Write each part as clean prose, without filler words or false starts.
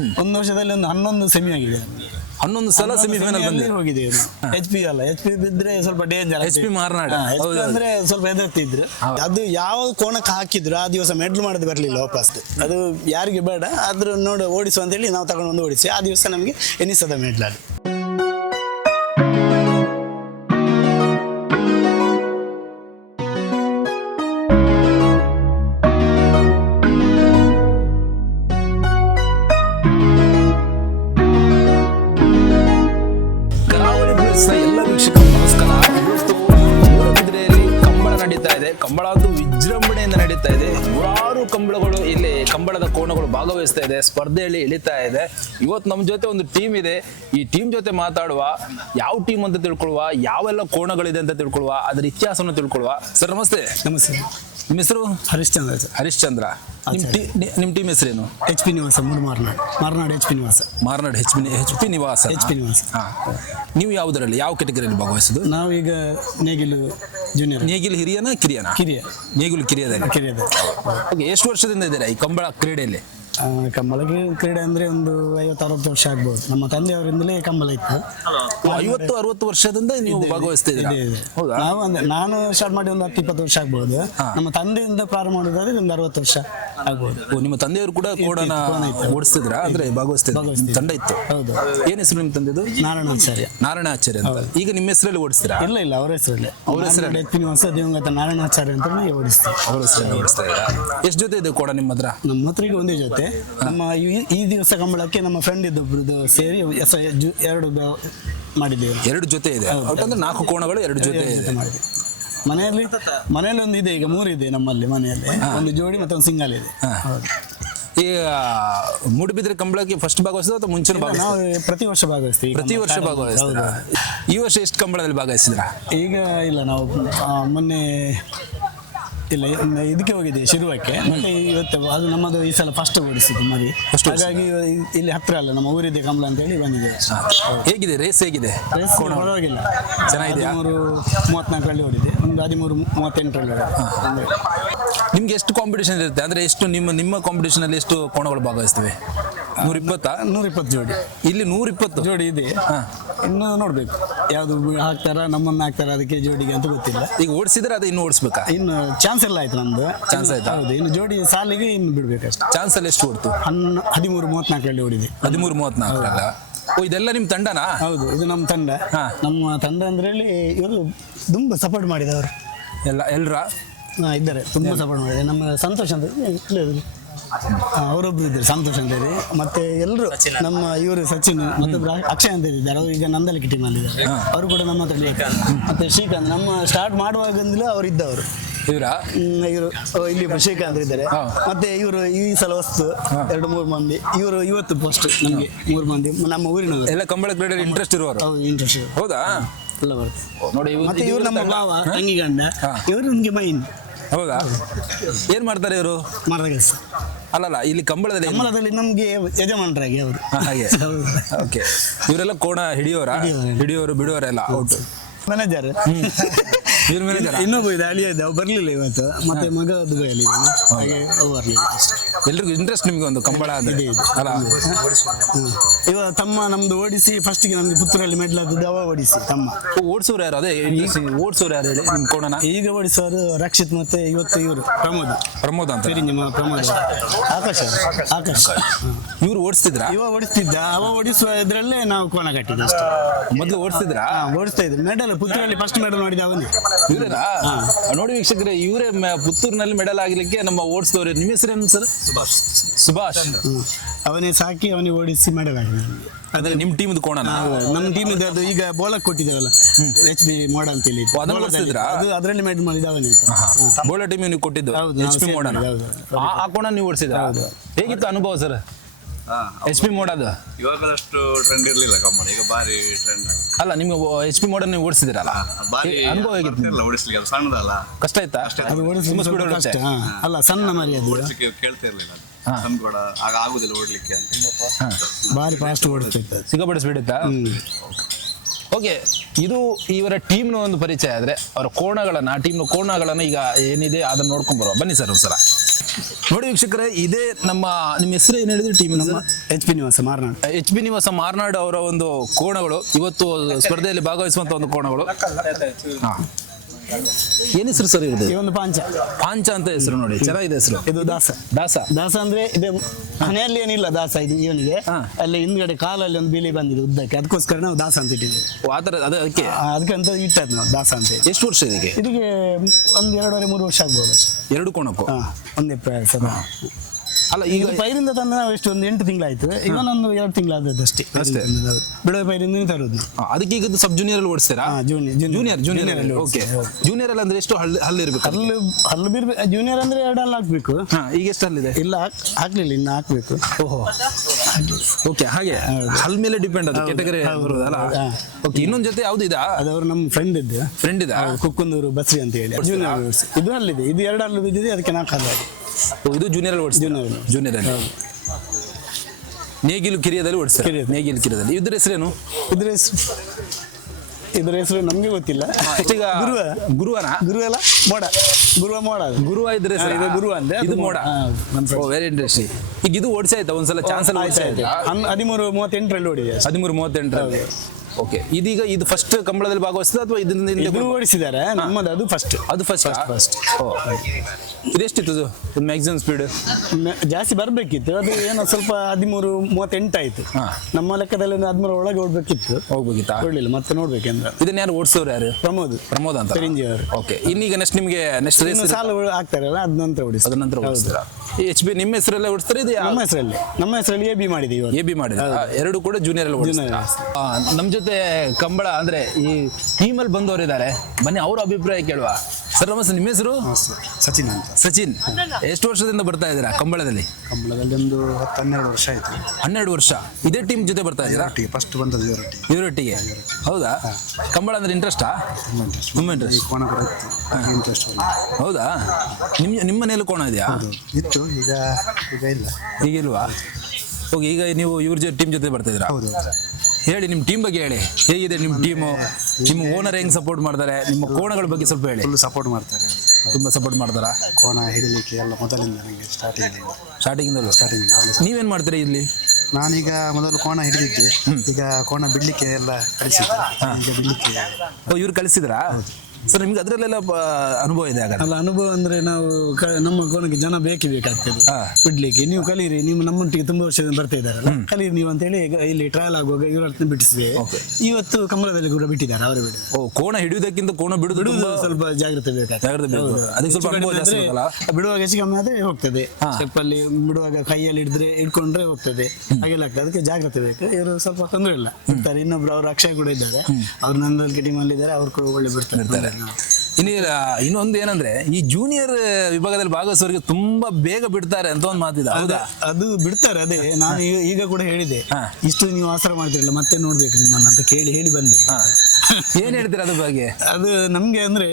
ಒಂದು ವರ್ಷದಲ್ಲಿ ಒಂದು 11 ಸೆಮಿ ಆಗಿದೆ. 11 ಸಲ ಸೆಮಿಫೈನಲ್ ಬಂದಿದೆ. ಹೋಗಿದೆ. HP ಅಲ್ಲ, HP ಬಿದ್ರೆ ಸ್ವಲ್ಪ ಡೇಂಜರ್. HP ಮಾರ್ನಾಡ್ ಅಂದ್ರೆ ಸ್ವಲ್ಪ ಎದುರ್ತಿದ್ರು. ಅದು ಯಾವ ಕೋಣಕ್ಕೆ ಹಾಕಿದ್ರು ಆ ದಿವಸ ಮೆಡ್ಲ್ ಮಾಡೋದು ಬರಲಿಲ್ಲ ವಾಪಸ್. ಅದು ಯಾರಿಗೆ ಬೇಡ ಆದ್ರೂ ನೋಡಿ ಓಡಿಸು ಅಂತ ಹೇಳಿ ನಾವು ತಗೊಂಡು ಬಂದು ಓಡಿಸಿ. ಆ ದಿವಸ ನಮಗೆ ಎನಿಸದ ಮೆಡ್ಲ್ ಅದು. ಕಂಬಳ ಅಂತೂ ವಿಜೃಂಭಣೆಯಿಂದ ನಡೀತಾ ಇದೆ. ನೂರಾರು ಕಂಬಳಗಳು ಇಲ್ಲಿ ಕಂಬಳದ ಕೋಣಗಳು ಭಾಗವಹಿಸ್ತಾ ಇದೆ, ಸ್ಪರ್ಧೆಯಲ್ಲಿ ಇಳಿತಾ ಇದೆ. ಇವತ್ತು ನಮ್ಮ ಜೊತೆ ಒಂದು ಟೀಮ್ ಇದೆ. ಈ ಟೀಮ್ ಜೊತೆ ಮಾತಾಡುವ, ಯಾವ ಟೀಮ್ ಅಂತ ತಿಳ್ಕೊಳ್ಳುವ, ಯಾವೆಲ್ಲ ಕೋಣಗಳಿದೆ ಅಂತ ತಿಳ್ಕೊಳ್ಳುವ, ಅದರ ಇತಿಹಾಸವನ್ನು ತಿಳ್ಕೊಳ್ಳುವ. ಸರ್ ನಮಸ್ತೆ. ನಮಸ್ತೆ. ನಿಮ್ಮ ಹೆಸರು? ಹರಿಶ್ಚಂದ್ರ. ಹರಿಶ್ಚಂದ್ರ. ನಿಮ್ಮ ಟೀಮ್ ಹೆಸರೇನು? HP ನಿವಾಸ ಮಾರ್ನಾಡ್ HP ನಿವಾಸ. ಮಾರ್ನಾಡ್ HP ನಿವಾಸ. ನೀವು ಯಾವುದರಲ್ಲಿ, ಯಾವ ಕೆಟಗರಿಯಲ್ಲಿ ಭಾಗವಹಿಸೋದು? ನಾವು ಈಗ ನೇಗಿಲು ಜೂನಿಯರ್. ನೇಗಿಲು ಹಿರಿಯನ ಕಿರಿಯನ? ಕಿರಿಯ. ನೇಗಿಲು ಕಿರಿಯದ. ಎಷ್ಟು ವರ್ಷದಿಂದ ಇದ್ದೀರಾ ಈ ಕಂಬಳ ಕ್ರೀಡೆಯಲ್ಲಿ? ಕಂಬಳ ಕ್ರೀಡೆ ಅಂದ್ರೆ ಒಂದು 50-60 ವರ್ಷ ಆಗ್ಬೋದು. ನಮ್ಮ ತಂದೆಯವರಿಂದಲೇ ಕಂಬಳ ಇತ್ತು. 50-60 ವರ್ಷದಿಂದ ನೀವು ಭಾಗವಹಿಸ್ತಾ ಇದ್ದೀರಾ? ನಾವು ಅಂದ್ರೆ ನಾನು ಸ್ಟಾರ್ಟ್ ಮಾಡಿ ಒಂದು 10-20 ವರ್ಷ ಆಗ್ಬೋದು. ನಮ್ಮ ತಂದೆಯಿಂದ ಪ್ರಾರಂಭ ಮಾಡೋದಾದ್ರೆ ಒಂದು 60 ವರ್ಷ ಆಗ್ಬೋದು. ನಿಮ್ಮ ತಂದೆಯವರು ಕೂಡ ಕೋಣನ ಓಡಿಸ್ತಿದ್ರ? ಅಂದ್ರೆ ಭಾಗವಹಿಸ್ತಿದ್ರ? ತಂಡ ಇತ್ತು. ಹೌದು. ಏನ್ ಹೆಸರು ನಿಮ್ಮ ತಂದೆದು? ನಾರಾಯಣಾಚಾರ್ಯ. ನಾರಾಯಣಾಚಾರ್ಯ ಅಂತ. ಈಗ ನಿಮ್ಮ ಹೆಸರಲ್ಲಿ ಓಡಿಸ್ತೀರಾ? ಇಲ್ಲ ಅವ್ರ ಹೆಸರಲ್ಲಿ. ಅವ್ರ ಹೆಸರಲ್ಲಿ HP ನಿವಾಸ ದಿವಂಗತ ನಾರಾಯಣಾಚಾರ್ಯ ಅಂತ ಓಡಿಸ್ತೀವಿ. ಅವ್ರ ಹೆಸರಲ್ಲಿ ಓಡಿಸ್ತಾ ಇದ್ದೀರಾ? ಎಷ್ಟು ಜೊತೆ ಇದೆ ಕೋಣ ನಿಮ್ಮ ಹತ್ರ? ನಮ್ಮ ಹತ್ರ ಈಗ ಒಂದೇ ಜೊತೆ. ನಮ್ಮ ಈ ದಿವಸ ಕಂಬಳಕ್ಕೆ ನಮ್ಮ ಫ್ರೆಂಡ್ ಇದ್ದೊಬ್ರದ್ದು ಸೇರಿ 2 ಮಾಡಿದ್ದೇವೆ. 2 ಜೊತೆ ಇದೆ. ಒಟ್ಟಂದ್ರೆ 4 ಕೋಣಗಳು 2 ಜೊತೆ ಮಾಡಿದ್ದೇವೆ. ಮನೆಯಲ್ಲಿ ಒಂದು ಇದೆ, ಈಗ 3 ಇದೆ ನಮ್ಮಲ್ಲಿ ಮನೆಯಲ್ಲಿ. ಒಂದು ಜೋಡಿ ಮತ್ತೆ ಒಂದು ಸಿಂಗಲ್ ಇದೆ. ಈ ಮೂಡುಬಿದ್ರೆ ಕಂಬಳಕ್ಕೆ ಫಸ್ಟ್ ಭಾಗವಹಿಸಿದ ಅಥವಾ ಮುಂಚೆ ನಾವು ಪ್ರತಿ ವರ್ಷ ಭಾಗವಹಿಸ್ತೀವಿ. ಪ್ರತಿ ವರ್ಷ ಭಾಗವಹಿಸ್ತೀರಾ? ಈ ವರ್ಷ ಎಷ್ಟು ಕಂಬಳದಲ್ಲಿ ಭಾಗವಹಿಸಿದ್ರ? ಈಗ ಇಲ್ಲ, ನಾವು ಮೊನ್ನೆ ಇಲ್ಲ ಇದಕ್ಕೆ ಹೋಗಿದ್ದೆ ಶಿರುವಕ್ಕೆ. ಮತ್ತೆ ಇವತ್ತು ಅದು ನಮ್ಮದು ಈ ಸಲ ಫಸ್ಟ್ ಓಡಿಸಿದ್ದು ಮರಿ. ಹಾಗಾಗಿ ಇಲ್ಲಿ ಹತ್ರ ಅಲ್ಲ, ನಮ್ಮ ಊರಿದೆ ಕಂಬಳ ಅಂತ ಹೇಳಿ ಬಂದಿದೆ. ಹೇಗಿದೆ ರೇಸ್? ಹೇಗಿದೆ ರೇಸ್? ಪರವಾಗಿಲ್ಲ, ಚೆನ್ನಾಗಿದೆ. 13-34ರಲ್ಲಿ ಓಡಿದೆ, ಒಂದು 13-38ರಲ್ಲಿ ಓಡಿದೆ. ನಿಮ್ಗೆ ಎಷ್ಟು ಕಾಂಪಿಟೇಷನ್ ಇರುತ್ತೆ? ಅಂದ್ರೆ ಎಷ್ಟು ನಿಮ್ಮ ಕಾಂಪಿಟೇಷನ್ ಅಲ್ಲಿ ಎಷ್ಟು ಕೋಣಗಳು ಭಾಗವಹಿಸ್ತವೆ? 120 ಜೋಡಿ. ಇಲ್ಲಿ 120 ಜೋಡಿ ಇದೆ. ಇನ್ನು ನೋಡ್ಬೇಕು ಯಾವ್ದು ಹಾಕ್ತಾರ, ನಮ್ಮನ್ನ ಹಾಕ್ತಾರ ಅದಕ್ಕೆ ಜೋಡಿಗೆ ಅಂತ ಗೊತ್ತಿಲ್ಲ. ಈಗ ಓಡಿಸಿದ್ರೆ ಅದು ಇನ್ನು ಓಡಿಸ್ಬೇಕಾ? ಇನ್ನು ಚಾನ್ಸ್ ಎಲ್ಲ ಆಯ್ತು ನಮ್ದು. ಚಾನ್ಸ್ ಆಯ್ತಾ? ಹೌದು. ಇನ್ನು ಜೋಡಿ ಸಾಲಿಗೆ ಇನ್ನು ಬಿಡ್ಬೇಕಷ್ಟೇ. ಚಾನ್ಸ್ ಅಲ್ಲಿ ಎಷ್ಟು ಓಡ್ತು? 13-34ರಲ್ಲಿ ಓಡಿದೆ. 13-34. ಓ, ಇದೆಲ್ಲ ನಿಮ್ ತಂಡನಾ? ಹೌದು, ಇದು ನಮ್ಮ ತಂಡ. ನಮ್ಮ ತಂಡ ಅಂದ್ರೆ ಇವರು ತುಂಬಾ ಸಪೋರ್ಟ್ ಮಾಡಿದವರು ಎಲ್ರ ಇದ್ದಾರೆ, ತುಂಬಾ ಸಪೋರ್ಟ್ ಮಾಡಿದ್ದಾರೆ. ನಮ್ಮ ಸಂತೋಷ್ ಅಂತ ಅವರೊಬ್ರು ಇದ್ದಾರೆ, ಸಂತೋಷ್ ಅಂತ ಹೇಳಿ. ಮತ್ತೆ ಎಲ್ಲರೂ ನಮ್ಮ ಇವರು ಸಚಿನ್ ಮತ್ತೊಬ್ರು ಅಕ್ಷಯ್ ಅಂತ ಇದ್ದಾರೆ, ಅವರು ಈಗ ನಂದಲಿಕೆ ಟೀಮ್ ಅಲ್ಲಿ ಇದ್ದಾರೆ. ಅವರು ಕೂಡ ನಮ್ಮ ಹತ್ರ. ಮತ್ತೆ ಶ್ರೀಕಾಂತ್, ನಮ್ಮ ಸ್ಟಾರ್ಟ್ ಮಾಡುವಾಗಂದಿಲ್ಲ ಅವರು ಇದ್ದವರು. ಇವರು ಇಲ್ಲಿ ಶ್ರೀಕಾಂತ್ ಇದ್ದಾರೆ. ಮತ್ತೆ ಇವರು ಈ ಸಲ ವಸ್ತು 2-3 ಮಂದಿ. ಇವರು ಇವತ್ತು ಫಸ್ಟ್ ನಮಗೆ 3 ಮಂದಿ ನಮ್ಮ ಊರಿನವರು. ಎಲ್ಲ ಕಂಬಳ ಕ್ರೀಡೆ ಇಂಟ್ರೆಸ್ಟ್ ಇರುವವರು. ಹೌದು, ಇಂಟ್ರೆಸ್ಟ್. ಹೌದಾ? ಎಲ್ಲ ಬರುತ್ತೆ ನೋಡಿ. ಮತ್ತೆ ಇವರು ನಮ್ಮ ಭಾವ ತಂಗಿ ಗಂಡ, ಇವರು ನಮಗೆ ಮೈನ್. ಹೌದಾ? ಏನ್ ಮಾಡ್ತಾರೆ ಇವರು? ಮರದ ಕೆಲಸ. ಅಲ್ಲಲ್ಲ, ಇಲ್ಲಿ ಕಂಬಳದಲ್ಲಿ ನಮ್ಗೆ ಯಜಮಾನರಾಗಿ ಅವರು. ಹಾಗೆ. ಓಕೆ. ಇವರೆಲ್ಲ ಕೋಣ ಹಿಡಿಯೋರು ಬಿಡುವವರೆಲ್ಲ ಔಟ್. ಮ್ಯಾನೇಜರ್ ಇನ್ನೊಬ್ಬ ಇದೆ, ಅಳಿಯ ಇದೆ, ಅವ್ ಬರ್ಲಿಲ್ಲ ಇವತ್ತು. ಮತ್ತೆ ಮಗ ದುಬೈಯಲ್ಲಿ ಇದ್ದಾನೆ, ಹಾಗೆ ಅವು ಬರ್ಲಿಲ್ಲ. ಎಲ್ರಿಗೂ ಇಂಟ್ರೆಸ್ಟ್ ನಿಮ್ಗೆ ಒಂದು ಕಂಬಳ ಇದೆ ಅಲ್ಲ? ಇವಾಗ ತಮ್ಮ ನಮ್ದು ಓಡಿಸಿ ಫಸ್ಟ್ಗೆ ನಮ್ಗೆ ಪುತ್ತೂರಲ್ಲಿ ಮೆಡ್ಲ್ ಆದದ್ದು ಅವ ಓಡಿಸಿ ತಮ್ಮ. ಓಡಿಸೋರು ಯಾರು? ಅದೇ ಓಡಿಸೋರು ಯಾರು ಹೇಳಿ ನಿಮ್ ಕೋಣನ? ಈಗ ಓಡಿಸೋರು ರಕ್ಷಿತ್, ಮತ್ತೆ ಇವತ್ತು ಇವರು ಪ್ರಮೋದ್ ಅಂತ. ಪ್ರಮೋದ್, ಆಕಾಶ್. ಇವ್ರು ಓಡಿಸ್ತಿದ್ರ? ಇವ ಓಡಿಸ್ತಿದ್ದ, ಅವ ಓಡಿಸುವ ಇದ್ರಲ್ಲೇ ನಾವು ಕೋಣ ಕಟ್ಟಿದ್ದ ಅಷ್ಟೇ. ಮೊದ್ಲು ಓಡಿಸ್ತಿದ್ರ? ಓಡಿಸ್ತಾ ಇದ್ರು. ಮೆಡಲ್ ಪುತ್ತೂರಲ್ಲಿ ಫಸ್ಟ್ ಮೆಡಲ್ ಮಾಡಿದ ಅವನೇ. ಇವರೇನಾ? ನೋಡಿ ವೀಕ್ಷಕರೇ, ಇವರೇ ಪುತ್ತೂರಿನಲ್ಲಿ ಮೆಡಲ್ ಆಗ್ಲಿಕ್ಕೆ ನಮ್ಮ ಓಡಿಸಿದವ್ರೆ. ನಿಮ್ಮ ಹೆಸರೇನು ಸರ್? ಸುಭಾಷ್. ಅವನೇ ಸಾಕಿ ಅವನಿಗೆ ಓಡಿಸಿ ಮೆಡಲ್ ಆಗಿದೆ. ಅದೇ ನಿಮ್ ಟೀಮ್ ಕೋಣ? ನಮ್ಮ ಟೀಮ್ ಇದೆ, ಅದು ಈಗ ಬೋಲಕ್ ಕೊಟ್ಟಿದ್ದೇವಲ್ಲ, HP ಮೋಡ ಅಂತ ಹೇಳಿ. ಅದು ಅದರಲ್ಲಿ ಮೆಡಲ್ ಮಾಡಿದ ಅವನೇ. ಬೋಳ ಟೀಮ್ ನೀವು ಕೊಟ್ಟಿದ್ದು HP ಮೋಡ. ಆ ಕೋಣ ನೀವು ಓಡಿಸಿದ್ರ? ಹೇಗಿತ್ತು ಅನುಭವ ಸರ್? HP ಮೋಡದು ಇವಾಗಷ್ಟು ಟ್ರೆಂಡ್ ಇರಲಿಲ್ಲ ಕಂಬಳ, ಈಗ ಬಾರಿ ಟ್ರೆಂಡ್. ಅಲ್ಲ, ನಿಮ್ಗೆ HP ಮೋಡ ನೀವು ಓಡಿಸಿದಿರಲ್ಲ, ಅನುಭವ ಹೇಗಿತ್ತು? ಓಡಿಸ್ಲಿಕ್ಕೆ ಸಣ್ಣದಲ್ಲ, ಕಷ್ಟ ಆಯ್ತಾ? ಅಲ್ಲ, ಸಣ್ಣ ಮರಿ ಅದು ಕೇಳ್ತಾ ಇರ್ಲಿಲ್ಲ. ಆಗ ಆಗುದಿಲ್ಲ ಓಡ್ಲಿಕ್ಕೆ ಅಂತ ಬಾರಿ ಫಾಸ್ಟ್ ಓಡಿಸ್ತಿತ್ತು, ಸಿಗಪಡಿಸ್ಬಿಡುತ್ತಾ? ಓಕೆ, ಇದು ಇವರ ಟೀಮ್ನ ಒಂದು ಪರಿಚಯ. ಆದ್ರೆ ಅವರ ಕೋಣಗಳನ್ನ, ಟೀಮ್ನ ಕೋಣಗಳನ್ನ ಈಗ ಏನಿದೆ ಅದನ್ನ ನೋಡ್ಕೊಂಡ್ ಬರುವ. ಬನ್ನಿ ಸರ್ ಒಂದ್ಸಲ. ನೋಡಿ ವೀಕ್ಷಕರೇ, ಇದೇ ನಿಮ್ಮ ಹೆಸರು ಏನ್ ಹೇಳಿದ್ರಿ ಟೀಮ್ ನಮ್ಮ HP ನಿವಾಸ ಮಾರ್ನಾಡ್. HP ನಿವಾಸ ಮಾರ್ನಾಡ್ ಅವರ ಒಂದು ಕೋಣಗಳು ಇವತ್ತು ಸ್ಪರ್ಧೆಯಲ್ಲಿ ಭಾಗವಹಿಸುವಂತ ಒಂದು ಕೋಣಗಳು. ಹಾ. ಏನ್ ಹೆಸರು ಸರ್ ಇರುತ್ತೆ? ಈ ಒಂದು ಪಾಂಚ ಅಂತ ಹೆಸರು ನೋಡಿ, ಚೆನ್ನಾಗಿದೆ ಹೆಸರು. ಇದು ದಾಸ. ದಾಸ ಅಂದ್ರೆ ಇದೆ ಮನೆಯಲ್ಲಿ ಏನಿಲ್ಲ ದಾಸ ಇದು ಇವನಿಗೆ. ಅಲ್ಲಿ ಹಿಂದ್ಗಡೆ ಕಾಲಲ್ಲಿ ಒಂದು ಬಿಳಿ ಬಂದಿದೆ ಉದ್ದಕ್ಕೆ, ಅದಕ್ಕೋಸ್ಕರ ನಾವು ದಾಸ ಅಂತ ಇಟ್ಟಿದ್ದೇವೆ. ಅದಕ್ಕೆ ಅಂತ ಇಟ್ಟದ್ದು ನಾವು ದಾಸ ಅಂತ. ಎಷ್ಟು ವರ್ಷ ಇದಕ್ಕೆ? ಇದಕ್ಕೆ ಒಂದು 2.5-3 ವರ್ಷ ಆಗ್ಬೋದು. 2 ಕೋಣಕ್ಕೂ ಒಂದೇ ಪ್ರಯಾಸ. ಅಲ್ಲ, ಈಗ ಪೈರಿಂದ ತಂದ ನಾವು ಎಷ್ಟು ಒಂದು 8 ತಿಂಗಳಾಯ್ತು. ಇವನೊಂದು 2 ತಿಂಗಳಾದದ್ದು ಅಷ್ಟೇ. ಬಿಡುವ ಪೈರಿಂದ ತರುದು ನಾವು. ಅದಕ್ಕೆ ಈಗ ಸಬ್ ಜೂನಿಯರ್ ಅಲ್ಲಿ ಓಡಿಸ್ತೀರಾ? ಜೂನಿಯರ್. ಓಕೆ. ಜೂನಿಯರ್ ಅಲ್ಲಿ ಅಂದ್ರೆ ಎಷ್ಟು ಹಲ್ಲು ಇರ್ಬೇಕು? ಹಲ್ಲು ಬಿರ್ಬೇಕು. ಜೂನಿಯರ್ ಅಂದ್ರೆ 2 ಹಲ್ಲು ಹಾಕ್ಬೇಕು. ಈಗ ಎಷ್ಟು ಹಲ್ಲಿದೆ? ಇಲ್ಲ, ಹಾಕ್ಲಿಲ್ಲ, ಇನ್ನು ಹಾಕ್ಬೇಕು. ಓಹೋ, ಓಕೆ. ಹಾಗೆ ಹಲ್ ಮೇಲೆ ಡಿಪೆಂಡ್ ಅದು ಕೆಟಗರಿ ಬರೋದಲ್ಲ. ಓಕೆ. ಇನ್ನೊಂದು ಜೊತೆ ಯಾವ್ದು ಇದಾ? ಅದವರು ನಮ್ಮ ಫ್ರೆಂಡ್ ಇದ್ದ ಕುಕ್ಕುಂದೂರು ಬಸ್ರಿ ಅಂತ ಹೇಳಿ. ಜೂನಿಯರ್ ಇದು ಹಲ್ಲಿದೆ. ಇದು 2 ಹಲ್ಲು ಬಿದ್ದಿದೆ, ಅದಕ್ಕೆ 4 ಹಲ್ಲು ಆಗಿದೆ. ಇದು ಜೂನಿಯರ್ ಅಲ್ಲಿ ಓಡಿಸ್ತೀವಿ. ಜೂನಿಯರ್ ಅಲ್ಲಿ ನೇಗಿಲು ಕಿರಿಯದಲ್ಲಿ ಓಡಿಸ್ತಾರೆ. ನೇಗಿಲು ಕಿರಿಯದಲ್ಲಿ. ಇದ್ರ ಹೆಸರೇನು? ಇದ್ರ ಹೆಸರು ನಮ್ಗೆ ಗೊತ್ತಿಲ್ಲ. ಈಗ ಗುರುವನ ಮೋಡ. ಗುರುವ ಇದ್ರ ಹೆಸರು. ಇದು ಗುರುವ ಅಂದ್ರೆ ಇದು ಮೋಡ. Very interesting. ಈಗ ಇದು ಓಡಿಸಿ ಆಯ್ತಾ ಒಂದ್ಸಲ? ಚಾನ್ಸ್ ಅಲ್ಲಿ 13:38 ಓಡಿದೆ. 13:38. ಓಕೆ. ಇದೀಗ ಇದು ಫಸ್ಟ್ ಕಂಬಳದಲ್ಲಿ ಭಾಗವಹಿಸಿದ ಅಥವಾ ಇದರಿಂದ ಓಡಿಸಿದ್ದಾರೆ? ನಮ್ಮದು ಅದು ಫಸ್ಟ್. ಇದೆಷ್ಟಿತ್ತು maximum speed? ಜಾಸ್ತಿ ಬರ್ಬೇಕಿತ್ತು, ಅದು ಏನೋ ಸ್ವಲ್ಪ 13:38 ಆಯ್ತು. ನಮ್ಮ ಲೆಕ್ಕದಲ್ಲಿ 13 ಒಳಗೆ ಹೋಗ್ಬೇಕಿತ್ತಾ? ಓಡಲಿಲ್ಲ, ಮತ್ತೆ ನೋಡ್ಬೇಕಂದ್ರೆ. ಇದನ್ನ ಯಾರು ಓಡಿಸೋರು? ಯಾರು? ಪ್ರಮೋದ್ ಅಂತ ಪೆರಿಂಜಿ ಅವರು. ಓಕೆ. ಇನ್ನೀಗ ನೆಕ್ಸ್ಟ್ ರೇಸ್ ಸಾಲು ಆಗ್ತಾರಲ್ಲ, ಅದ ನಂತರ ಓಡಿಸ್ತೀರಾ? HP ನಿಮ್ಮ ಹೆಸರಲ್ಲೇ ಓಡಿಸ್ತಾರೆ? ಇದು ನಮ್ಮ ಹೆಸರಲ್ಲಿ AB ಮಾಡಿದೀವಿ. AB ಮಾಡಿದ 2 ಕೂಡ ಜೂನಿಯರ್ ಅಲ್ಲಿ ಓಡಿಸ್ತೀರಾ? ನಮ್ಮ ಜೊತೆ ಕಂಬಳ ಅಂದ್ರೆ ಈ ಟೀಮ್ ಅಲ್ಲಿ ಬಂದವರು ಇದ್ದಾರೆ, ಬನ್ನಿ ಅವ್ರ ಅಭಿಪ್ರಾಯ ಕೇಳುವ. ಸರ್ ನಮಸ್ತೆ, ನಿಮ್ಮ ಹೆಸರು? ಸಚಿನ್ ಅಂತ. ಸಚಿನ್, ಎಷ್ಟು ವರ್ಷದಿಂದ ಬರ್ತಾ ಇದ್ದೀರಾ ಕಂಬಳದಲ್ಲಿ? ಒಂದು 12 ವರ್ಷ ಆಯ್ತು. 12 ವರ್ಷ ಇದೇ ಟೀಮ್ ಜೊತೆ ಬರ್ತಾ ಇದ್ದೀರಾ? ಫಸ್ಟ್ ಬಂದದ್ದು ಇವರೊಟ್ಟಿಗೆ. ಹೌದಾ? ಕಂಬಳ ಅಂದ್ರೆ ಇಂಟ್ರೆಸ್ಟಾ? ತುಂಬ ಇಂಟ್ರೆಸ್ಟ್. ಹೌದಾ? ನಿಮ್ಮ ಮನೇಲಿ ಕೋಣ ಇದೆಯಾ? ಇತ್ತು, ಈಗ ಇಲ್ಲ. ಈಗ ಇಲ್ವಾ? ಓಕೆ. ಈಗ ನೀವು ಇವ್ರ ಟೀಮ್ ಜೊತೆ ಬರ್ತಾ ಇದ್ದೀರಾ? ಹೇಳಿ, ನಿಮ್ಮ ಟೀಮ್ ಬಗ್ಗೆ ಹೇಳಿ. ಹೇಗಿದೆ ನಿಮ್ಮ ಟೀಮು? ನಿಮ್ಮ ಓನರ್ ಹೆಂಗ್ ಸಪೋರ್ಟ್ ಮಾಡ್ತಾರೆ? ನಿಮ್ಮ ಕೋಣಗಳ ಬಗ್ಗೆ ಸ್ವಲ್ಪ ಹೇಳಿ. ಸಪೋರ್ಟ್ ಮಾಡ್ತಾರೆ, ತುಂಬಾ ಸಪೋರ್ಟ್ ಮಾಡ್ತಾರಾ? ಕೋಣ ಹಿಡಿಲಿಕ್ಕೆ ಎಲ್ಲ ಮೊದಲಿಂದ ನನಗೆ ಸ್ಟಾರ್ಟಿಂಗ್ ನೀವೇನ್ ಮಾಡ್ತೀರಾ ಇಲ್ಲಿ? ನಾನೀಗ ಮೊದಲು ಕೋಣ ಹಿಡಿದಿದ್ದೆ, ಈಗ ಕೋಣ ಬಿಡ್ಲಿಕ್ಕೆ ಎಲ್ಲ ಕಳಿಸಿದ್ದೆ. ಈಗ ಬಿಡ್ಲಿಕ್ಕೆ ಇವ್ರು ಕಳಿಸಿದ್ರಾ? ಸರ್ ನಿಮ್ಗೆ ಅದರಲ್ಲೆಲ್ಲ ಅನುಭವ ಇದೆ? ಅಲ್ಲ, ಅನುಭವ ಅಂದ್ರೆ ನಾವು ನಮ್ಮ ಕೋಣಕ್ಕೆ ಜನ ಬೇಕಾಗ್ತದೆ ಬಿಡ್ಲಿಕ್ಕೆ. ನೀವು ಕಲೀರಿ, ನೀವು ನಮ್ಮೊಟ್ಟಿಗೆ ತುಂಬಾ ವರ್ಷದಿಂದ ಬರ್ತಾ ಇದ್ದಾರಲ್ಲ, ಕಲೀರಿ ನೀವು ಅಂತ ಹೇಳಿ ಇಲ್ಲಿ ಟ್ರಯಲ್ ಆಗುವಾಗ ಇವರನ್ನು ಬಿಟ್ಟಿಸಿದೆ. ಇವತ್ತು ಕಂಬಳದಲ್ಲಿ ಕೂಡ ಬಿಟ್ಟಿದ್ದಾರೆ, ಅವರೇ ಬಿಟ್ಟಿದ್ದಾರೆ. ಕೋಣ ಹಿಡಿಯುವುದಕ್ಕಿಂತ ಕೋಣ ಬಿಡುವುದು ಸ್ವಲ್ಪ ಜಾಗ್ರತೆ ಬೇಕಾಗ್ತದೆ. ಬಿಡುವಾಗ ಹೆಚ್ಚು ಕಮ್ಮಿ ಆದ್ರೆ ಹೋಗ್ತದೆ. ಸ್ಟೆಪ್ ಅಲ್ಲಿ ಬಿಡುವಾಗ ಕೈಯಲ್ಲಿ ಹಿಡ್ಕೊಂಡ್ರೆ ಹೋಗ್ತದೆ, ಹಾಗೆಲ್ಲ ಆಗ್ತದೆ. ಅದಕ್ಕೆ ಜಾಗ್ರತೆ ಬೇಕು. ಇವರು ಸ್ವಲ್ಪ ತೊಂದರೆ ಇಲ್ಲ ಬಿಡ್ತಾರೆ. ಇನ್ನೊಬ್ರು ಅವ್ರ ಅಕ್ಷಯ್ ಕೂಡ ಇದ್ದಾರೆ, ಅವ್ರು ನಂದಲ್ಕೆ ಟೀಮ್ ಅಲ್ಲಿ ಇದ್ದಾರೆ, ಅವ್ರು ಕೂಡ ಒಳ್ಳೆ ಬಿಡ್ತಾರೆ. ಇನ್ನೊಂದು ಏನಂದ್ರೆ, ಈ ಜೂನಿಯರ್ ವಿಭಾಗದಲ್ಲಿ ಭಾಗವಹಿಸೋರಿಗೆ ತುಂಬಾ ಬೇಗ ಬಿಡ್ತಾರೆ ಅಂತ ಒಂದು ಮಾತಿದೆ. ಹೌದಾ? ಅದು ಬಿಡ್ತಾರೆ. ಅದೇ ನಾನು ಈಗ ಕೂಡ ಹೇಳಿದೆ, ಇಷ್ಟು ನೀವು ಆಸರ ಮಾಡ್ತಿರಲ್ಲ, ಮತ್ತೆ ನೋಡ್ಬೇಕು ನಿಮ್ಮನ್ನ ಅಂತ ಹೇಳಿ ಬಂದೆ. ಏನ್ ಹೇಳ್ತೀರಾ ಅದ್ರ ಬಗ್ಗೆ? ಅದು ನಮ್ಗೆ ಅಂದ್ರೆ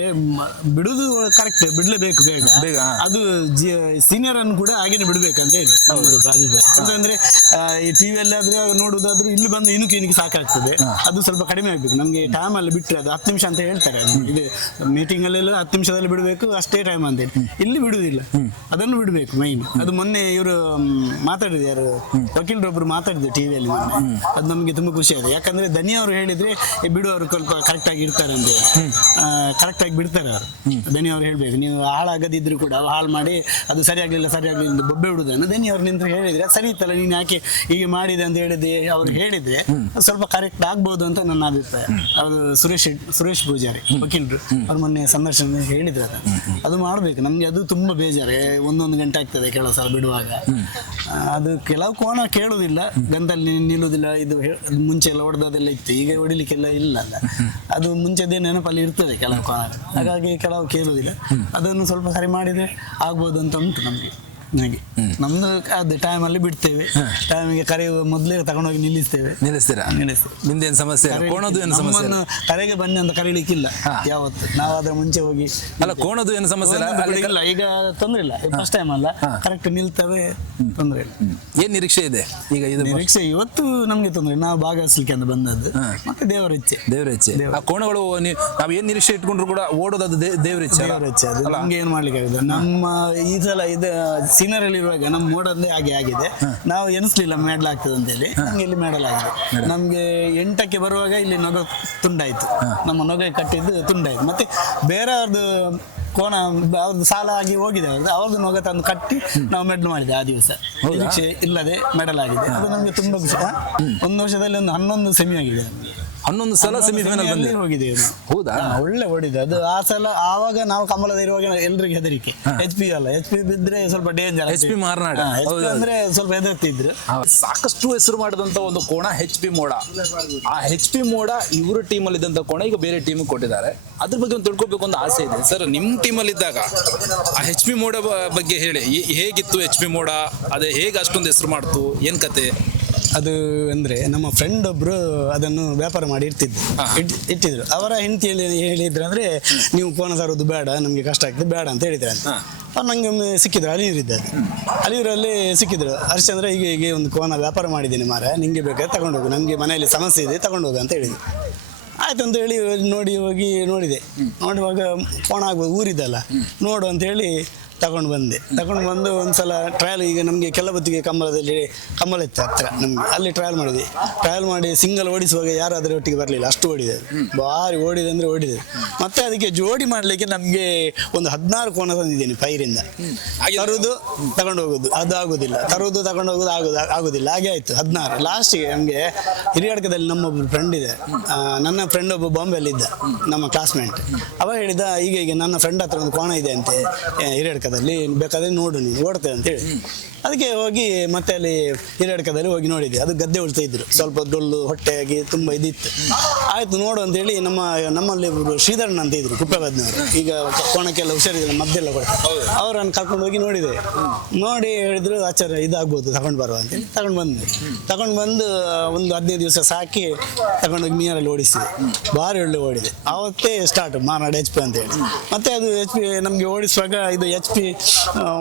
ಬಿಡುದು ಕರೆಕ್ಟ್, ಬಿಡ್ಲೇಬೇಕು ಬೇಗ. ಅದು ಸೀನಿಯರ್ ಅನ್ನು ಕೂಡ ಹಾಗೇನೆ ಬಿಡ್ಬೇಕಂತ ಹೇಳಿ ಅಂತಂದ್ರೆ, ಈ ಟಿವಿಯಲ್ಲಿ ಆದ್ರೆ ನೋಡುದಾದ್ರೂ ಇಲ್ಲಿ ಬಂದು ಇನಕ್ಕೆ ಸಾಕಾಗ್ತದೆ. ಅದು ಸ್ವಲ್ಪ ಕಡಿಮೆ ಆಗ್ಬೇಕು ನಮ್ಗೆ. ಟೈಮ್ ಅಲ್ಲಿ ಬಿಟ್ರೆ ಅದು 10 ನಿಮಿಷ ಅಂತ ಹೇಳ್ತಾರೆ. ಇದು ಮೀಟಿಂಗ್ ಅಲ್ಲೆಲ್ಲ 10 ನಿಮಿಷದಲ್ಲಿ ಬಿಡಬೇಕು, ಅಷ್ಟೇ ಟೈಮ್ ಅಂತ ಹೇಳಿ. ಇಲ್ಲಿ ಬಿಡುದಿಲ್ಲ, ಅದನ್ನು ಬಿಡ್ಬೇಕು ಮೈನ್. ಅದು ಮೊನ್ನೆ ಇವರು ಮಾತಾಡಿದ್ರು, ಯಾರು ವಕೀಲರೊಬ್ರು ಮಾತಾಡಿದ್ರು ಟಿವಿಯಲ್ಲಿ ಮೊನ್ನೆ. ಅದು ನಮ್ಗೆ ತುಂಬಾ ಖುಷಿ ಆಯ್ತು. ಯಾಕಂದ್ರೆ ಧನಿ ಅವರು ಹೇಳಿದ್ರೆ ಬಿಡುವರು ಸ್ವಲ್ಪ ಕರೆಕ್ಟ್ ಆಗಿ ಇರ್ತಾರೆ ಅಂತ, ಕರೆಕ್ಟ್ ಆಗಿ ಬಿಡ್ತಾರೆ ಅವರು. ಧನಿ ಅವ್ರು ಹೇಳ್ಬೇಕು, ನೀವು ಹಾಳಾಗದಿದ್ರು ಕೂಡ ಹಾಳು ಮಾಡಿ ಅದು ಸರಿಯಾಗ್ಲಿಲ್ಲ ಬೊಬ್ಬೆ ಬಿಡುದನ್ನು ಧನಿ ಅವ್ರು ನಿಂತು ಹೇಳಿದ್ರೆ ಸರಿ ಇತ್ತಲ್ಲ, ನೀನು ಯಾಕೆ ಹೀಗೆ ಮಾಡಿದೆ ಅಂತ ಹೇಳಿದ್ರೆ ಅವ್ರು ಹೇಳಿದ್ರೆ ಸ್ವಲ್ಪ ಕರೆಕ್ಟ್ ಆಗ್ಬೋದು ಅಂತ ನನ್ನ ಅಭಿಪ್ರಾಯ. ಅವರು ಸುರೇಶ್ ಪೂಜಾರಿ ವಕೀಲರು ಅವ್ರು ಮೊನ್ನೆ ಸಂದರ್ಶನ ಹೇಳಿದ್ರು. ಅದು ಮಾಡ್ಬೇಕು. ನಮ್ಗೆ ಅದು ತುಂಬಾ ಬೇಜಾರು. 1 ಗಂಟೆ ಆಗ್ತದೆ ಕೆಲವು ಸಲ ಬಿಡುವಾಗ. ಅದು ಕೆಲವು ಕೋಣ ಕೇಳುವುದಿಲ್ಲ, ಗಂಟಲ್ಲಿ ನಿಲ್ಲುವುದಿಲ್ಲ. ಇದು ಮುಂಚೆ ಎಲ್ಲ ಹೊಡೆದದೆಲ್ಲ ಇತ್ತು, ಈಗ ಹೊಡಿಲಿಕ್ಕೆಲ್ಲ ಇಲ್ಲ ಅಲ್ಲ. ಅದು ಮುಂಚೆದೇ ನೆನಪಲ್ಲಿ ಇರ್ತದೆ ಕೆಲವು ಕೋಣ, ಹಾಗಾಗಿ ಕೆಲವು ಕೇಳುವುದಿಲ್ಲ. ಅದನ್ನು ಸ್ವಲ್ಪ ಸರಿ ಮಾಡಿದ್ರೆ ಆಗ್ಬೋದು ಅಂತ ಉಂಟು ನಮ್ಗೆ. ಹಾಗೆ ನಮ್ದು ಅದೇ ಟೈಮ್ ಅಲ್ಲಿ ಬಿಡ್ತೇವೆ, ಟೈಮಿಗೆ ಕರೆಯುವ ಮೊದಲೇ ತಗೊಂಡೋಗಿ ನಿಲ್ಲಿಸ್ತೀರಾ? ನಿಮ್ದೇನು ಸಮಸ್ಯೆ? ಕೋಣದು ಏನು ಸಮಸ್ಯೆ? ಕರೆಗೆ ಬನ್ನಿ ಅಂತ ಕರೀಲಿಕ್ಕಿಲ್ಲ ಯಾವತ್ತು. ನಾವು ಅದ್ರ ಮುಂಚೆ ಹೋಗಿ ಅಲ್ಲ, ಕೋಣದು ಏನು ಸಮಸ್ಯೆ ಇಲ್ಲ. ಈಗ ತೊಂದ್ರೆ ಇಲ್ಲ, ಫಸ್ಟ್ ಟೈಮ್ ಅಲ್ಲ, ಕರೆಕ್ಟ್ ನಿಲ್ತವೆ, ತೊಂದ್ರೆ ಇಲ್ಲ. ಏನ್ ನಿರೀಕ್ಷೆ ಇದೆ ಈಗ? ಇದು ನಿರೀಕ್ಷೆ ಇವತ್ತು ನಮ್ಗೆ ತೊಂದ್ರೆ, ನಾವು ಭಾಗವಹಿಸ್ಲಿಕ್ಕೆ ಅಂತ ಬಂದದ್ದು, ಮತ್ತೆ ದೇವರ ಇಚ್ಛೆ. ಆ ಕೋಣಗಳು ನಾವ್ ಏನ್ ನಿರೀಕ್ಷೆ ಇಟ್ಕೊಂಡ್ರು ಕೂಡ ಓಡೋದು ದೇವರ ಇಚ್ಛೆ. ಅದು ನಮ್ಗೆ ಏನ್ ಮಾಡ್ಲಿಕ್ಕೆ ಆಗುದು. ನಮ್ಮ ಈ ಸಲ ಇದು ಸೀನಿಯರ್ ಅಲ್ಲಿ ಇರುವಾಗ ನಮ್ಮ ಮೋಡಲ್ಲೇ ಹಾಗೆ ಆಗಿದೆ. ನಾವು ಎನಿಸ್ಲಿಲ್ಲ ಮೆಡಲ್ ಆಗ್ತದೆ ಅಂತೇಳಿ, ನಮ್ಗೆ ಇಲ್ಲಿ ಮೆಡಲ್ ಆಗಿದೆ. ನಮ್ಗೆ 8ಕ್ಕೆ ಬರುವಾಗ ಇಲ್ಲಿ ನೊಗ ತುಂಡಾಯ್ತು, ನಮ್ಮ ನೊಗ ಕಟ್ಟಿದ್ದು ತುಂಡಾಯ್ತು. ಮತ್ತೆ ಬೇರೆಯವ್ರದ್ದು ಕೋಣ ಅವ್ರದ್ದು ಸಾಲ ಆಗಿ ಹೋಗಿದೆ, ಅವ್ರದ್ದು ನೊಗ ತಂದು ಕಟ್ಟಿ ನಾವು ಮೆಡಲ್ ಮಾಡಿದೆ ಆ ದಿವಸ. ನಿರೀಕ್ಷೆ ಇಲ್ಲದೆ ಮೆಡಲ್ ಆಗಿದೆ, ಅದು ನಮ್ಗೆ ತುಂಬಾ ಖುಷಿ. ಒಂದು ವರ್ಷದಲ್ಲಿ ಒಂದು 11 ಸೆಮಿ ಆಗಿದೆ, 11 ಸಲ ಸೆಮಿಫೈನಲ್ ಬಂದಿದೆ ಹೋಗಿದ್ದೇವೆ ನಾವು. ಹೌದಾ? ಒಳ್ಳೆ ಓಡಿದೆ ಅದು ಆ ಸಲ. ಆವಾಗ ನಾವು ಕಂಬಳದ ಇರುವಾಗ ಎಲ್ರಿಗೆ ಹೆದರಿಕೆ, HP ಅಲ್ಲ, HP ಬಿದ್ರೆ ಸ್ವಲ್ಪ ಡೇಂಜರ್. HP ಮಾರ್ನಾಡ ಅಂದ್ರೆ ಸ್ವಲ್ಪ ಹೆದರ್ತಿದ್ರು. ಸಾಕಷ್ಟು ಹೆಸರು ಮಾಡಿದಂತ ಒಂದು ಕೋಣ HP ಮೋಡ. ಆ HP ಮೋಡ ಇವ್ರ ಟೀಮ್ ಅಲ್ಲಿ ಇದ್ದಂತ ಕೋಣ ಈಗ ಬೇರೆ ಟೀಮ್ ಕೊಟ್ಟಿದ್ದಾರೆ. ಅದ್ರ ಬಗ್ಗೆ ಒಂದು ತಿಳ್ಕೊಬೇಕು ಅಂತ ಆಸೆ ಇದೆ ಸರ್. ನಿಮ್ಮ ಟೀಮ್ ಅಲ್ಲಿ ಇದ್ದಾಗ ಆ HP ಮೋಡ ಬಗ್ಗೆ ಹೇಳಿ, ಹೇಗಿತ್ತು HP ಮೋಡ? ಅದೇ ಹೇಗೆ ಅಷ್ಟೊಂದು ಹೆಸರು ಮಾಡ್ತು, ಏನ್ ಕತೆ? ಅದು ಅಂದ್ರೆ ನಮ್ಮ ಫ್ರೆಂಡ್ ಒಬ್ರು ಅದನ್ನು ವ್ಯಾಪಾರ ಮಾಡಿ ಇಟ್ಟಿದ್ರು. ಅವರ ಹೆಂಡತಿಯಲ್ಲಿ ಹೇಳಿದ್ರು ಅಂದ್ರೆ, ನೀವು ಕೋಣ ತರೋದು ಬೇಡ, ನಮ್ಗೆ ಕಷ್ಟ ಆಗ್ತದೆ, ಬೇಡ ಅಂತ ಹೇಳಿದ್ರೆ ಅಂತ. ಅವ್ರು ನಂಗೆ ಒಮ್ಮೆ ಸಿಕ್ಕಿದ್ರು, ಅಲಿಯೂರಿದ್ದಾರೆ. ಅಲಿಯೂರಲ್ಲಿ ಸಿಕ್ಕಿದ್ರು, ಹರಿಶ್ಚಂದ್ರ ಹೀಗೆ ಒಂದು ಕೋಣ ವ್ಯಾಪಾರ ಮಾಡಿದ್ದೀನಿ ಮಾರ, ನಿಂಗೆ ಬೇಕಾದ್ರೆ ತಗೊಂಡೋಗು, ನಮಗೆ ಮನೆಯಲ್ಲಿ ಸಮಸ್ಯೆ ಇದೆ, ತಗೊಂಡೋಗು ಅಂತ ಹೇಳಿದ್ರು. ಆಯ್ತು ಅಂತ ಹೇಳಿ ಹೋಗಿ ನೋಡಿದೆ. ನೋಡುವಾಗ ಕೋಣ ಆಗ್ಬೋದು, ಊರಿದ್ದಲ್ಲ, ನೋಡು ಅಂತ ಹೇಳಿ ತಗೊಂಡು ಬಂದು ಒಂದ್ಸಲ ಟ್ರಯಲ್. ಈಗ ನಮಗೆ ಕೆಲಬತ್ತಿಗೆ ಕಂಬಳ ಇತ್ತು ಹತ್ರ ನಮ್ಗೆ, ಅಲ್ಲಿ ಟ್ರಯಲ್ ಮಾಡಿ ಸಿಂಗಲ್ ಓಡಿಸುವಾಗ ಯಾರು ಅದರ ಒಟ್ಟಿಗೆ ಬರಲಿಲ್ಲ, ಅಷ್ಟು ಓಡಿದೆ, ಭಾರಿ ಓಡಿದೆ ಅಂದ್ರೆ ಓಡಿದೆ. ಮತ್ತೆ ಅದಕ್ಕೆ ಜೋಡಿ ಮಾಡಲಿಕ್ಕೆ ನಮಗೆ ಒಂದು 16 ಕೋಣ ತಂದಿದ್ದೀನಿ ಪೈರಿಂದ. ತರುವುದು ತಗೊಂಡು ಹೋಗೋದು ಅದು ಆಗೋದಿಲ್ಲ, ತರುವುದು ತಗೊಂಡು ಹೋಗೋದು ಆಗೋದಿಲ್ಲ, ಹಾಗೆ ಆಯ್ತು 16. ಲಾಸ್ಟಿಗೆ ನಮಗೆ ಹಿರಿಯಡ್ಕದಲ್ಲಿ ನಮ್ಮೊಬ್ಬರು ಫ್ರೆಂಡ್ ಇದೆ, ನನ್ನ ಫ್ರೆಂಡ್ ಒಬ್ಬ ಬಾಂಬೆಯಲ್ಲಿ ಇದ್ದ, ನಮ್ಮ ಕ್ಲಾಸ್ಮೇಟ್. ಅವ ಹೇಳಿದ, ಈಗ ನನ್ನ ಫ್ರೆಂಡ್ ಹತ್ರ ಒಂದು ಕೋಣ ಇದೆ ಅಂತೆ ಹಿರಿಯಡ್ಕ, ಬೇಕಾದ್ರೆ ನೋಡು, ನೀನು ಓಡ್ತೇವೆ ಅಂತೇಳಿ. ಅದಕ್ಕೆ ಹೋಗಿ ಮತ್ತೆ ಅಲ್ಲಿ ಹಿರಿಯಡ್ಕದಲ್ಲಿ ಹೋಗಿ ನೋಡಿದ್ದೆ. ಅದು ಗದ್ದೆ ಉಳ್ತಾ ಇದ್ರು, ಸ್ವಲ್ಪ ಡೊಳ್ಳು ಹೊಟ್ಟೆಯಾಗಿ ತುಂಬಾ ಇದಿತ್ತು. ಆಯ್ತು ನೋಡು ಅಂತೇಳಿ ನಮ್ಮಲ್ಲಿ ಶ್ರೀಧರಣ್ಣ ಅಂತ ಇದ್ರು, ಕುಪ್ಪೆಬದ್ನವರು. ಈಗ ಕೋಣಕ್ಕೆಲ್ಲ ಹುಷಾರಿಲ್ಲ, ಮದ್ದೆಲ್ಲ ಕೊಡ್ತಾರೆ. ಅವರನ್ನು ಕರ್ಕೊಂಡು ಹೋಗಿ ನೋಡಿ ಹೇಳಿದ್ರು, ಆಚಾರ್ಯ ಇದಾಗ್ಬೋದು, ತಗೊಂಡು ಬರುವ ಅಂತೇಳಿ ತಗೊಂಡು ಬಂದು ಒಂದು 15 ದಿವಸ ಸಾಕಿ ತಗೊಂಡೋಗಿ ಮೀನಲ್ಲಿ ಓಡಿಸಿದೆ. ಭಾರಿ ಒಳ್ಳೆ ಓಡಿದೆ. ಆವತ್ತೇ ಸ್ಟಾರ್ಟ್ ಮಾರ್ನಾಡ್ HP ಅಂತೇಳಿ. ಮತ್ತೆ ಅದು HP ನಮಗೆ ಓಡಿಸುವಾಗ ಇದು HP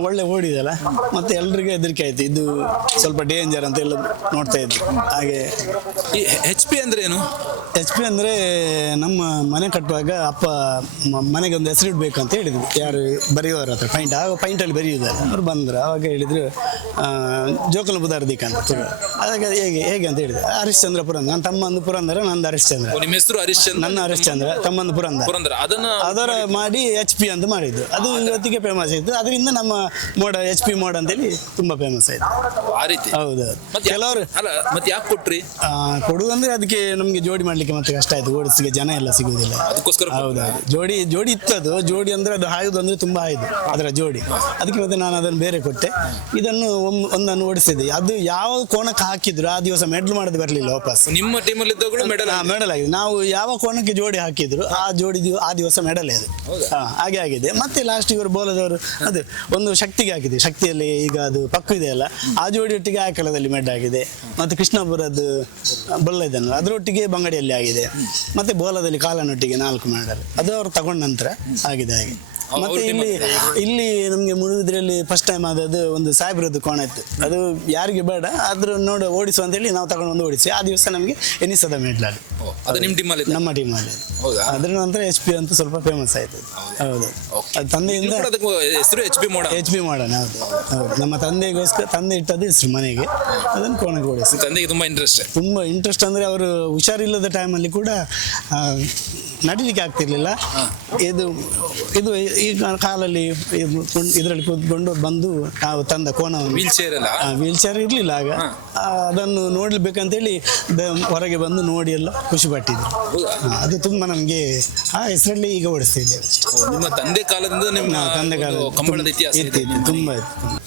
ಒಳ್ಳೆ ಓಡಿದೆಲ್ಲ, ಮತ್ತೆ ಎಲ್ರಿಗೂ ಹೆದರಿಕೆ ಆಯ್ತು, ಇದು ಸ್ವಲ್ಪ ಡೇಂಜರ್ ಅಂತ ಎಲ್ಲ ನೋಡ್ತಾ ಇದ್ವಿ. ಹಾಗೆ ಈ HP ಅಂದ್ರೆ ಏನು? HP ಅಂದ್ರೆ ನಮ್ಮ ಮನೆ ಕಟ್ಟುವಾಗ ಅಪ್ಪ ಮನೆಗೆ ಒಂದು ಹೆಸರು ಇಡ್ಬೇಕು ಅಂತ ಹೇಳಿದ್ರು, ಯಾರು ಬರೆಯುವವ್ರ ಹತ್ರ ಪೈಂಟಲ್ಲಿ ಬರೆಯುವುದಲ್ಲ. ಅವ್ರು ಬಂದ್ರು, ಅವಾಗ ಹೇಳಿದ್ರು ಜೋಕಲ ಬುಧಾರ್ದಿಕ್ ಅಂತ. ಅದಕ್ಕೆ ಹೇಗೆ ಅಂತ ಹೇಳಿದ್ರು, ಹರಿಶ್ಚಂದ್ರ ಪುರಂದರ, ನನ್ನ ತಮ್ಮಂದು ಪುರಂದರ, ನಂದು ಹರಿಶ್ಚಂದ್ರ. ನಿಮ್ಮ ಹೆಸರು ಹರಿಶ್ಚಂದ್ರ? ನನ್ನ ಹರಿಶ್ಚಂದ್ರ, ತಮ್ಮಂದು ಪುರಂದರ. ಅದರ ಮಾಡಿ HP ಅಂತ ಮಾಡಿದ್ದು. ಅದು ಇವತ್ತಿಗೆ ಫೇಮಸ್ ಆಯ್ತು. ಅದರಿಂದ ನಮ್ಮ ಮೋಡ HP ಮೋಡ ಅಂತೇಳಿ ತುಂಬಾ ಫೇಮಸ್ ಆಯ್ತು. ಆ ರೀತಿ? ಹೌದು. ಕೆಲವರು ಮತ್ತೆ ಯಾಕೆ ಕೊಟ್ರಿ? ಕೊಡುವಂದ್ರೆ ಅದಕ್ಕೆ ನಮ್ಗೆ ಜೋಡಿ ಮಾಡ್ಲಿಕ್ಕೆ ಮತ್ತೆ ಕಷ್ಟ ಆಯ್ತು, ಓಡಿಸಿಗೆ ಜನ ಎಲ್ಲ ಸಿಗುವುದಿಲ್ಲ, ಅದಕ್ಕೋಸ್ಕರ. ಹೌದೌದು, ಜೋಡಿ ಇತ್ತು. ಅದು ಜೋಡಿ ಅಂದ್ರೆ ಅದು ಹಾಯುದು ಅಂದ್ರೆ ತುಂಬಾ ಹಾಯ್ದು ಅದರ ಜೋಡಿ. ಅದಕ್ಕೆ ಮತ್ತೆ ನಾನು ಅದನ್ನು ಬೇರೆ ಕೊಟ್ಟೆ, ಇದನ್ನು ಒಂದನ್ನು ಓಡಿಸಿದೆ. ಅದು ಯಾವ ಕೋಣಕ್ಕೆ ಹಾಕಿದ್ರು ಆ ದಿವಸ ಮೆಡಲ್ ಮಾಡೋದು ಬರಲಿಲ್ಲ ವಾಪಸ್. ನಿಮ್ಮ ಟೀಮಲ್ಲಿ ಇದ್ದಾಗಲೂ ಮೆಡಲ್ ಆಗಿದೆ. ನಾವು ಯಾವ ಕೋಣಕ್ಕೆ ಜೋಡಿ ಹಾಕಿದ್ರು ಆ ದಿವಸ ಮೆಡಲ್ ಅದು. ಹಾಗೆ ಆಗಿದೆ. ಮತ್ತೆ ಲಾಸ್ಟ್ ಇವರು ಬೋಲದವರು ಅದು ಒಂದು ಶಕ್ತಿಗೆ ಹಾಕಿದೆ. ಶಕ್ತಿಯಲ್ಲಿ ಈಗ ಅದು ಪಕ್ಕು ಇದೆ ಅಲ್ಲ, ಆ ಜೋಡಿ ಒಟ್ಟಿಗೆ ಆ ಕಾಲದಲ್ಲಿ ಮೆಡ್ ಆಗಿದೆ. ಮತ್ತೆ ಕೃಷ್ಣಪುರದ್ದು ಬೊಲ್ಲ ಇದನ್ನು ಅದರೊಟ್ಟಿಗೆ ಬಂಗಡಿಯಲ್ಲಿ ಆಗಿದೆ. ಮತ್ತೆ ಬೋಲದಲ್ಲಿ ಕಾಲನೊಟ್ಟಿಗೆ 4 ಮೆಡಲ್. ಅದು ಅವರು ತಗೊಂಡ ನಂತರ ಆಗಿದೆ ಹಾಗೆ. ಮತ್ತೆ ಇಲ್ಲಿ ನಮ್ಗೆ ಮುಳುಗುದ್ರಲ್ಲಿ ಫಸ್ಟ್ ಟೈಮ್ ಆದದ್ದು ಒಂದು ಸಾಹೇಬ್ರದ್ದು ಕೋಣ ಇತ್ತು. ಅದು ಯಾರಿಗೆ ಬೇಡ, ಅದ್ರ ನೋಡಿ ಓಡಿಸುವ ಅಂತೇಳಿ ನಾವು ತಗೊಂಡು ಬಂದು ಓಡಿಸಿ. ಆ ದಿವಸ ನಮಗೆ ಎನಿಸದ ಮೆಡಲ್. ನಮ್ಮ ಟೀಮಲ್ಲಿ. ಅದ್ರ ನಂತರ HP ಅಂತ ಸ್ವಲ್ಪ ಫೇಮಸ್ ಆಯ್ತು. ಹೌದು, ಅದು ತಂದೆಯಿಂದ HP ಮಾಡೋಣ. ಹೌದು, ನಮ್ಮ ತಂದೆ ಇಟ್ಟದ್ದು ಹೆಸರು ಮನೆಗೆ, ಅದನ್ನು ಕೋಣಕ್ಕೆ ಓಡಿಸಿ. ತಂದೆಗೆ ತುಂಬಾ ಇಂಟ್ರೆಸ್ಟ್ ಅಂದ್ರೆ ಅವರು ಹುಷಾರಿಲ್ಲದ ಟೈಮಲ್ಲಿ ಕೂಡ ನಡಿಲಿಕ್ಕೆ ಆಗ್ತಿರ್ಲಿಲ್ಲ. ಇದು ಈ ಕಾಲಲ್ಲಿ ಇದರಲ್ಲಿ ಕೂತ್ಕೊಂಡು ಬಂದು ನಾವು ತಂದ ಕೋಣವನ್ನು, ವೀಲ್ ಚೇರ್ ಇರ್ಲಿಲ್ಲ ಆಗ, ಅದನ್ನು ನೋಡ್ಬೇಕಂತೇಳಿ ಹೊರಗೆ ಬಂದು ನೋಡಿ ಎಲ್ಲ ಖುಷಿ ಪಟ್ಟಿದ್ರು. ಅದು ತುಂಬಾ ನಮ್ಗೆ ಆ ಹೆಸರಲ್ಲಿ ಈಗ ಓಡಿಸ್ತಾ ಇದ್ದೇವೆ. ನಿಮ್ಮ ತಂದೆ ಕಾಲದಿಂದ ತಂದೆ ಕಾಲ ಕಂಬಳದ ಇತಿಹಾಸ ತುಂಬಾ ಇತ್ತು.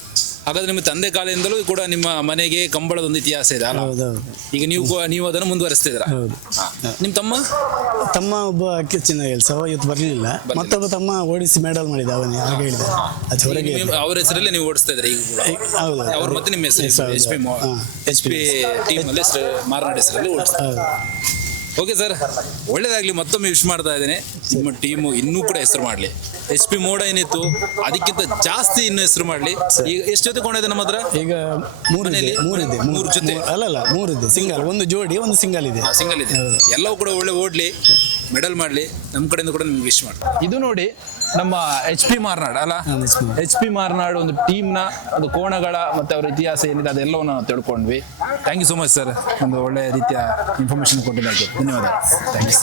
ಹಾಗಾದ್ರೆ ನಿಮ್ಮ ತಂದೆ ಕಾಲದಿಂದಲೂ ಕೂಡ ನಿಮ್ಮ ಮನೆಗೆ ಕಂಬಳದ ಒಂದು ಇತಿಹಾಸ ಇದೆ. ಈಗ ನೀವು ಅದನ್ನು ಮುಂದುವರಿಸ್ತಿದ್ರ. ನಿಮ್ ತಮ್ಮ ಒಬ್ಬ ಚಿನ್ನ ಕೆಲಸ ಇವತ್ತು ಬರ್ಲಿಲ್ಲ. ಮತ್ತೊಬ್ಬ ತಮ್ಮ ಓಡಿಸಿ ಮೆಡಲ್ ಮಾಡಿದ, ಅವನೇ ಹಾಗೆ ಹೇಳಿದ. ಅದು ಹೊರಗೆ ಅವ್ರ ಹೆಸರಲ್ಲೇ ನೀವು ಓಡಿಸ್ತಾ ಇದ್ರೆ ಈಗ ಕೂಡ? ಹೌದು. ಅವ್ರ ಮತ್ತೆ ನಿಮ್ಮ ಹೆಸರು HP ಟೀಮ್ ಅಲ್ಲಿ ಮಾರ್ನಾಡ್ ಹೆಸರಲ್ಲಿ ಓಡಿಸ್ತಾರೆ. ಓಕೆ ಸರ್, ಒಳ್ಳೇದಾಗ್ಲಿ. ಮತ್ತೊಮ್ಮೆ ವಿಶ್ ಮಾಡ್ತಾ ಇದ್ದೇನೆ. ನಿಮ್ಮ ಟೀಮು ಇನ್ನೂ ಕೂಡ ಹೆಸರು ಮಾಡಲಿ. HP ಮೋಡ ಏನಿತ್ತು ಅದಕ್ಕಿಂತ ಜಾಸ್ತಿ ಇನ್ನು ಹೆಸರು ಮಾಡ್ಲಿ. ಈಗ ಎಷ್ಟು ಜೊತೆ ಕೋಣ ಇದೆ ನಮ್ಮ ಹತ್ರ? ಈಗ ಮೂರಿದೆ. ಮೂರು ಜೊತೆ? ಅಲ್ಲಲ್ಲ, ಮೂರಿದೆ. ಸಿಂಗಲ್, ಒಂದು ಜೋಡಿ, ಒಂದು ಸಿಂಗಲ್ ಇದೆ. ಸಿಂಗಲ್ ಇದೆ. ಎಲ್ಲವೂ ಕೂಡ ಒಳ್ಳೆ ಓಡ್ಲಿ, ಮೆಡಲ್ ಮಾಡ್ಲಿ, ನಮ್ಮ ಕಡೆಯಿಂದ ಕೂಡ ನಿಮ್ಗೆ ವಿಶ್ ಮಾಡ್ತೀವಿ. ಇದು ನೋಡಿ ನಮ್ಮ HP ಮಾರ್ನಾಡ್ ಅಲ್ಲ, HP ಮಾರ್ನಾಡ್ ಒಂದು ಟೀಮ್ನ ಒಂದು ಕೋಣಗಳ ಮತ್ತೆ ಅವರ ಇತಿಹಾಸ ಏನಿದೆ ಅದೆಲ್ಲವನ್ನು ನಾವು ತಿಳ್ಕೊಂಡ್ವಿ. Thank you so much sir, ಒಂದು ಒಳ್ಳೆ ರೀತಿಯ ಇನ್ಫಾರ್ಮೇಶನ್ ಕೊಟ್ಟಿದ್ದಕ್ಕೆ ಧನ್ಯವಾದ. ಥ್ಯಾಂಕ್ಸ್.